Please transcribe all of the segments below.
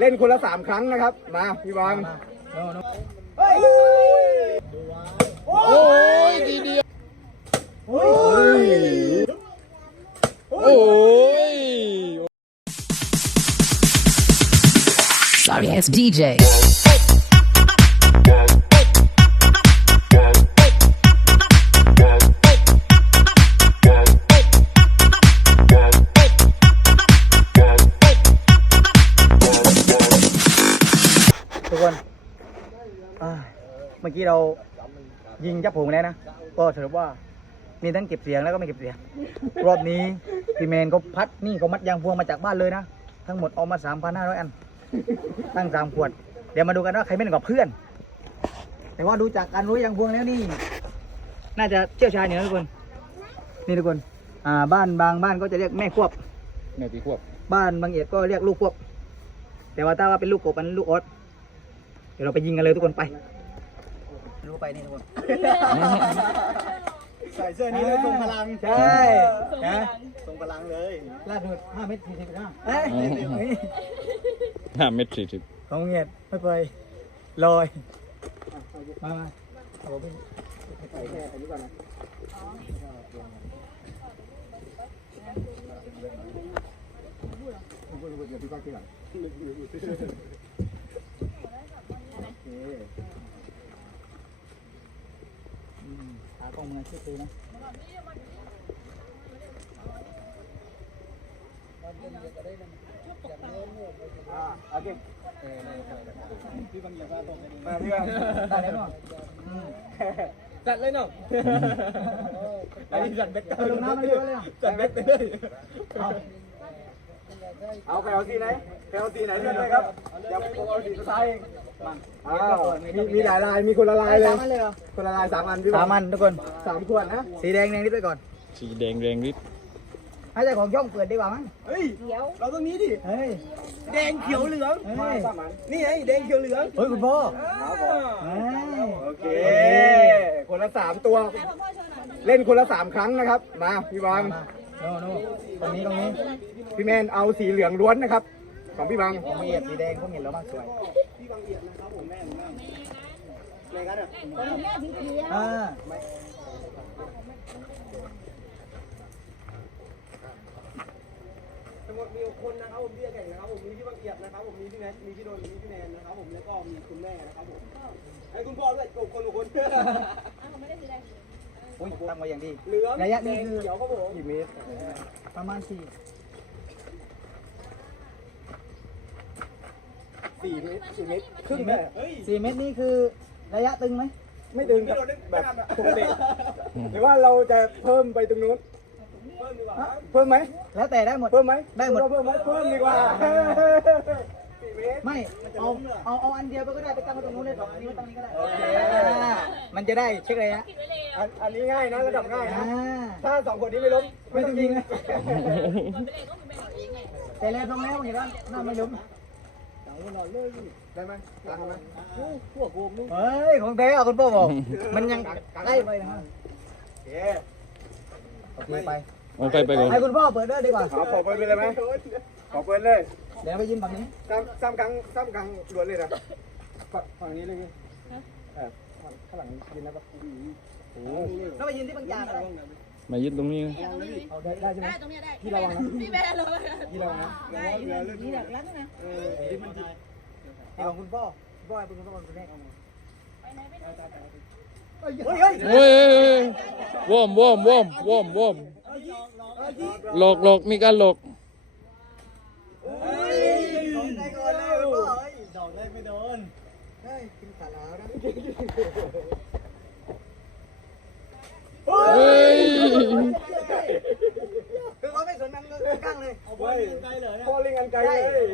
เล่นคนละสามครั้งนะครับ มาพี่วังโอ้ยทีเดียวโอ้ย Sorry ass DJ. คนอ่าเมื่อกี้เรายิงจับผงแล้วนะ ก็สรุปว่ามีทั้งเก็บเสียงแล้วก็ไม่เก็บเสียง รอบนี้พี่เมนเขาพัดนี่เขามัดยางพวงมาจากบ้านเลยนะ ทั้งหมดเอามาสามพันห้าร้อยอัน ตั้งสามขวด เดี๋ยวมาดูกันว่าใครเป็นกว่าเพื่อน แต่ว่าดูจากการรู้ยางพวงแล้วนี่ น่าจะเชี่ยวชาญอยู่นะทุกคน นี่ทุกคน อ่า บ้านบางบ้านก็จะเรียกแม่ควบ แม่ตีควบ บ้านบางเอียดก็เรียกลูกควบ แต่ว่าถ้าว่าเป็นลูกกบอันนั้นลูกออสเดี๋ยวเราไปยิงกันเลยทุกคนไปรู้ไปนี่ทุกคนใส่เสื้อนี้เลยทรงพลังใช่นะทรงพลังเลยล่าสุดห้าเมตรสี่สิบห้าเอ้ยห้าเม็ดสี่สิบของเงียดไม่ไปลอยมามาเอาไปใส่แค่อันนี้ก่อนนะเดี๋ยวพี่ก้อยขึ้นก่อนโอเคอืมขากล้องมือชื่อตีนะอ่าโอเคพี่บางอย่างก็ตรงมาพี่บางได้แล้ว เนาะอืมจัดเลยเนาะอันนี้จัดเบ็ดเอาลงน้ำมา เยอะเลยอะจัดเบ็ดไปเลยเอาเอาใครเอาสีไหนใครเอาสีไหนเลือกเลยครับเดี๋ยวผมเอาสีสุดท้ายเองมาอ้าวมีมีหลายลายมีคนละลายเลยสามอันเลยเหรอคนละลายสามอันพี่สามอันทุกคนสามขวดนะสีแดงแดงนิดไปก่อน สีแดงแรงฤทธิ์ให้เจ้าของช่องเปิดดีกว่ามั้งเฮ้ยเราต้องนี้ดิ เฮ้ย แดงเขียวเหลืองเฮ้ยนี่ไงแดงเขียวเหลือง เฮ้ยคุณพ่อครับผมเฮ้ยโอเค คนละสามตัว เล่นคนละสามครั้งนะครับ มาพี่วัง โน่โน่ตรงนี้ตรงนี้พี่แมนเอาสีเหลืองล้วนนะครับ ของพี่วังผมเอียดสีแดงผมเห็นแล้วมากสวยอ่าทั้งหมดมีคนนะครับผมที่จะแข่งนะครับผมมีพี่บังเอียดนะครับผมมีพี่แมทมีพี่โดนมีพี่แมนนะครับผมแล้วก็มีคุณแม่นะครับผมไอ้คุณพ่อด้วยกคนละคน อุ้ยตั้งไว้อย่างดีเหลืองระยะนี้คือเขียวครับผมกี่เมตรประมาณสี่สี่เมตรสี่เมตรครึ่งแม่เฮ้ยสี่เมตรนี่คือระยะตึงไหมไม่ดึงครับแบบปกติหรือว่าเราจะเพิ่มไปตรงนู้นเพิ่มดีกว่าเพิ่มไหมแล้วแต่ได้หมดเพิ่มไหมได้หมดเพิ่มไหมเพิ่มดีกว่าสี่เมตร ไม่เอาเอาเอาอันเดียวไปก็ได้ไปตั้งไว้ตรงนู้นเลยสองอันนี้ไว้ตรงนี้ก็ได้โอเคอ่ามันจะได้เช็คระยะอันอันนี้ง่ายนะระดับง่ายอ่านะถ้าสองคนนี้ไม่ล้มไม่ต้องยิงนะแต่แล้วตรงแล้วเห็นว่าน่าไม่ล้มได้ไหมได้ไหมเฮ้ยของแท้อะคุณพ่อบอก มันยังใกล้ไปนะโอเคโอเคไปเอาใครไปก่อนให้คุณพ่อเปิดเด้อดีกว่าขอขอเปิดเลยไหมขอเปิดเลย เดี๋ยวไปยืนฝั่งนี้ซ้ำซ้ำครั้งซ้ำครั้งล้วนเลยนะฝั่งฝั่งนี้เลยพี่เออข้างหลังยินแล้วปะโอ้โหแล้วไปยืนที่บางจากก็ได้มายึดตรงนี้นะเอาได้ได้ใช่ไหมได้ตรงเนี้ยได้พี่ระวังนะพี่แม่เลยที่เรานะได้นี่แบบรักนะเออที่มันจินี่ของคุณพ่อคุณพ่อให้คุณพ่อคนแรกไปไหนไม่ได้เฮ้ยเฮ้ยโอ้ยว่อมว่อมว่อมว่อมว่อมหลอกหลอกมีการหลอก เฮ้ยของใจก่อนเลยคุณพ่อเฮ้ยดอกแรกไม่โดน เฮ้ยกินขาลาวนะเฮ้ยคือเขาไม่สนมันกั้งเลยเฮ้ยพ่อเล่นกันไกลเลย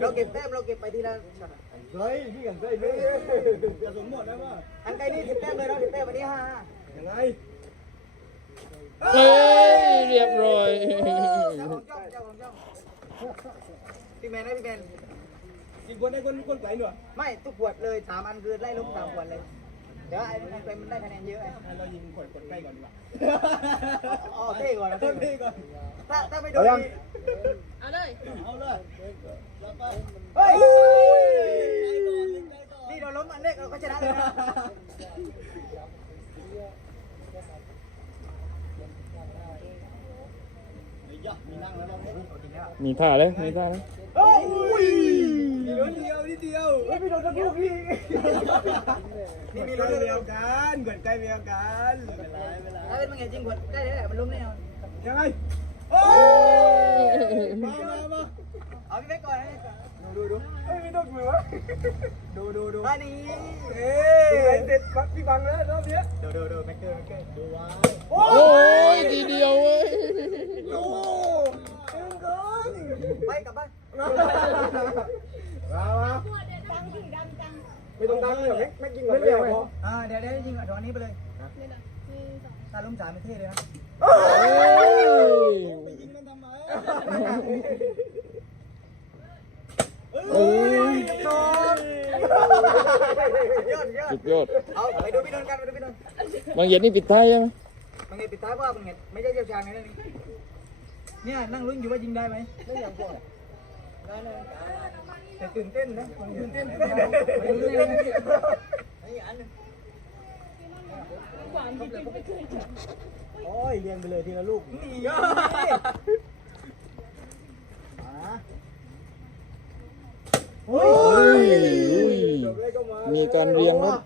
เราเก็บแต้มเราเก็บไปทีละช็อตอะเฮ้ยพี่กันได้เลยกระสุนหมดแล้วว่ะอันไกลนี่สิบแต้มเลยเราสิบแต้มวันนี้ห้าห้ายังไงเฮ้ยเรียบร้อยเจ้าของช่องเจ้าของช่องพี่แมนนะพี่แมน อีกคนได้คนคนไกลหน่อยไม่ทุกขวดเลยสามอันคือไล่ลุกสามขวดเลยเดี๋ยวไอ้นั่นไปมันได้คะแนนเยอะไอ้เรายิงคนคนใกล้ก่อนดีกว่าอ๋อเท่ก่อนนะเท่เท่ก่อนถ้าถ้าไม่โดนนี่เอาเลยเอาเลยเฮ้ยชนะเลยนะมีท่าเลยมีท่าเลย เฮ้ยนิดเดียวนิดเดียวเฮ้ยพี่โดนกระทุกพี่นี่มีรถเดียวกันเกิดใกล้เดียวกันไม่เป็นไรไม่เป็นไรถ้าเป็นมันไงจริงกว่าได้เลยแหละมันล้มแน่นอนยังไงโอ้ยมามามาเอาพี่เป๊กก่อนนะดูดูเฮ้ยไม่ต้องมือวะดูดูดูอันนี้เอ้ยเด็ดปักพี่บังแล้วรอบเนี้ยดูดูดูแม็กเกอร์แม็กเกอร์ดูไว้โอ้โอ้ยทีเดียวเว้ยดูเอ็งก่อนไปกลับบ้าน มามามาดังถึงดังจังไม่ต้องดังเลยแม็กแม็กยิงก่อนไม่เร็วพออ่าเดี๋ยวเดี๋ยวยิงอะถอนนี้ไปเลยถ้าล้มสามเป็นเท่เลยนะโอ้เฮ้ยยยิงมันทำไมโอ้ยสองยอดยอดสุดยอดเอาไปดูพี่นนท์กันไปดูพี่นนท์บางเหยียดนี่ปิดท้ายใช่ไหมมันไงปิดท้ายเพราะว่ามันไงไม่ใช่เชี่ยวชาญไงเรื่องนี้เนี่ยนั่งลุ้นอยู่ว่ายิงได้ไหมได้อย่างพอได้เลย แต่ตื่นเต้นนะตื่นเต้นไม่รู้เลยนี่อันนึงความที่เป็นไม่เคยจับโอ้ยเรียงไปเลยทีละลูกนี่เยอะโอ้ยยยมีการเรียงรถ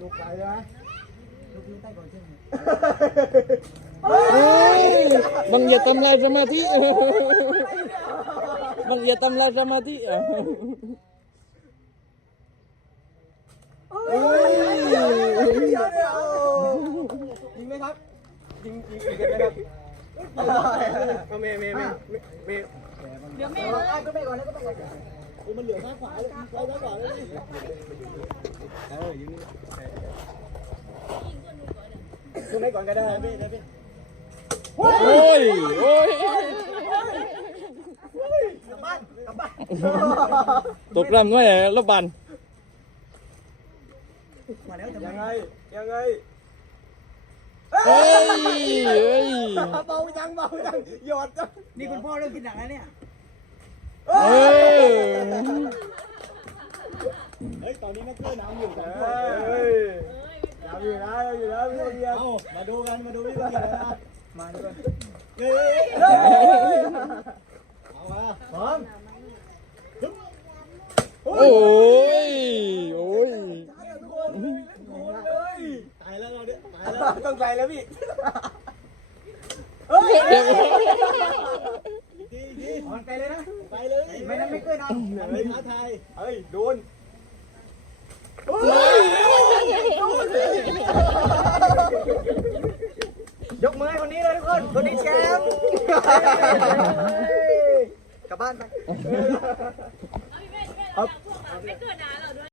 ลูกไปนะ ลูกนี้ใต้ก่อนเช่นโอ้ยบางเหยียดทำลายสมาธิบางเหยียดทำลายสมาธิอะโอ้ยเดี๋ยวเดี๋ยวยิงไหมครับยิงยิงยิงกันไหมครับเอาเมย์เมย์เมย์เมย์เดี๋ยวแม่ไม่เลยก็ไม่ก่อนแล้วก็ไม่ก่อนมันเหลือข้างขวาเลยซ้ายข้างขวาเลยเออยิง คุณให้ก่อนก็ได้พี่ได้พี่โอ้ยโอ้ยกลับบ้านกลับบ้านตกรำด้วยรถบันมาแล้วยังไงยังไงเฮ้ยเฮ้ยเบาจังเบาจังหยอดจังนี่คุณพ่อเริ่มกินหนักแล้วเนี่ยเออเฮ้ยตอนนี้นักเล่นน้ำอยู่กัน เฮ้ยน้ำอยู่นะน้ำอยู่นะพี่เดียวมาดูกันมาดูพี่เดียวนะมาดีกว่าเฮ้ยเอามาพร้อมโอ้ยโอ้ยตายแล้วเราเนี่ยตายแล้วต้องใจแล้วพี่เดี๋ยวดีดีออนไปเลยนะไปเลยไม่นั้นไม่เกินเอาเฮ้ยท้าทายเฮ้ยโดนย กมือให้คนนี้เลยทุกคน คนนี้แชมป์กลับบ้านไป เอาพี่แม่พี่แม่เราพวกเราไม่เกิดนานเราด้วย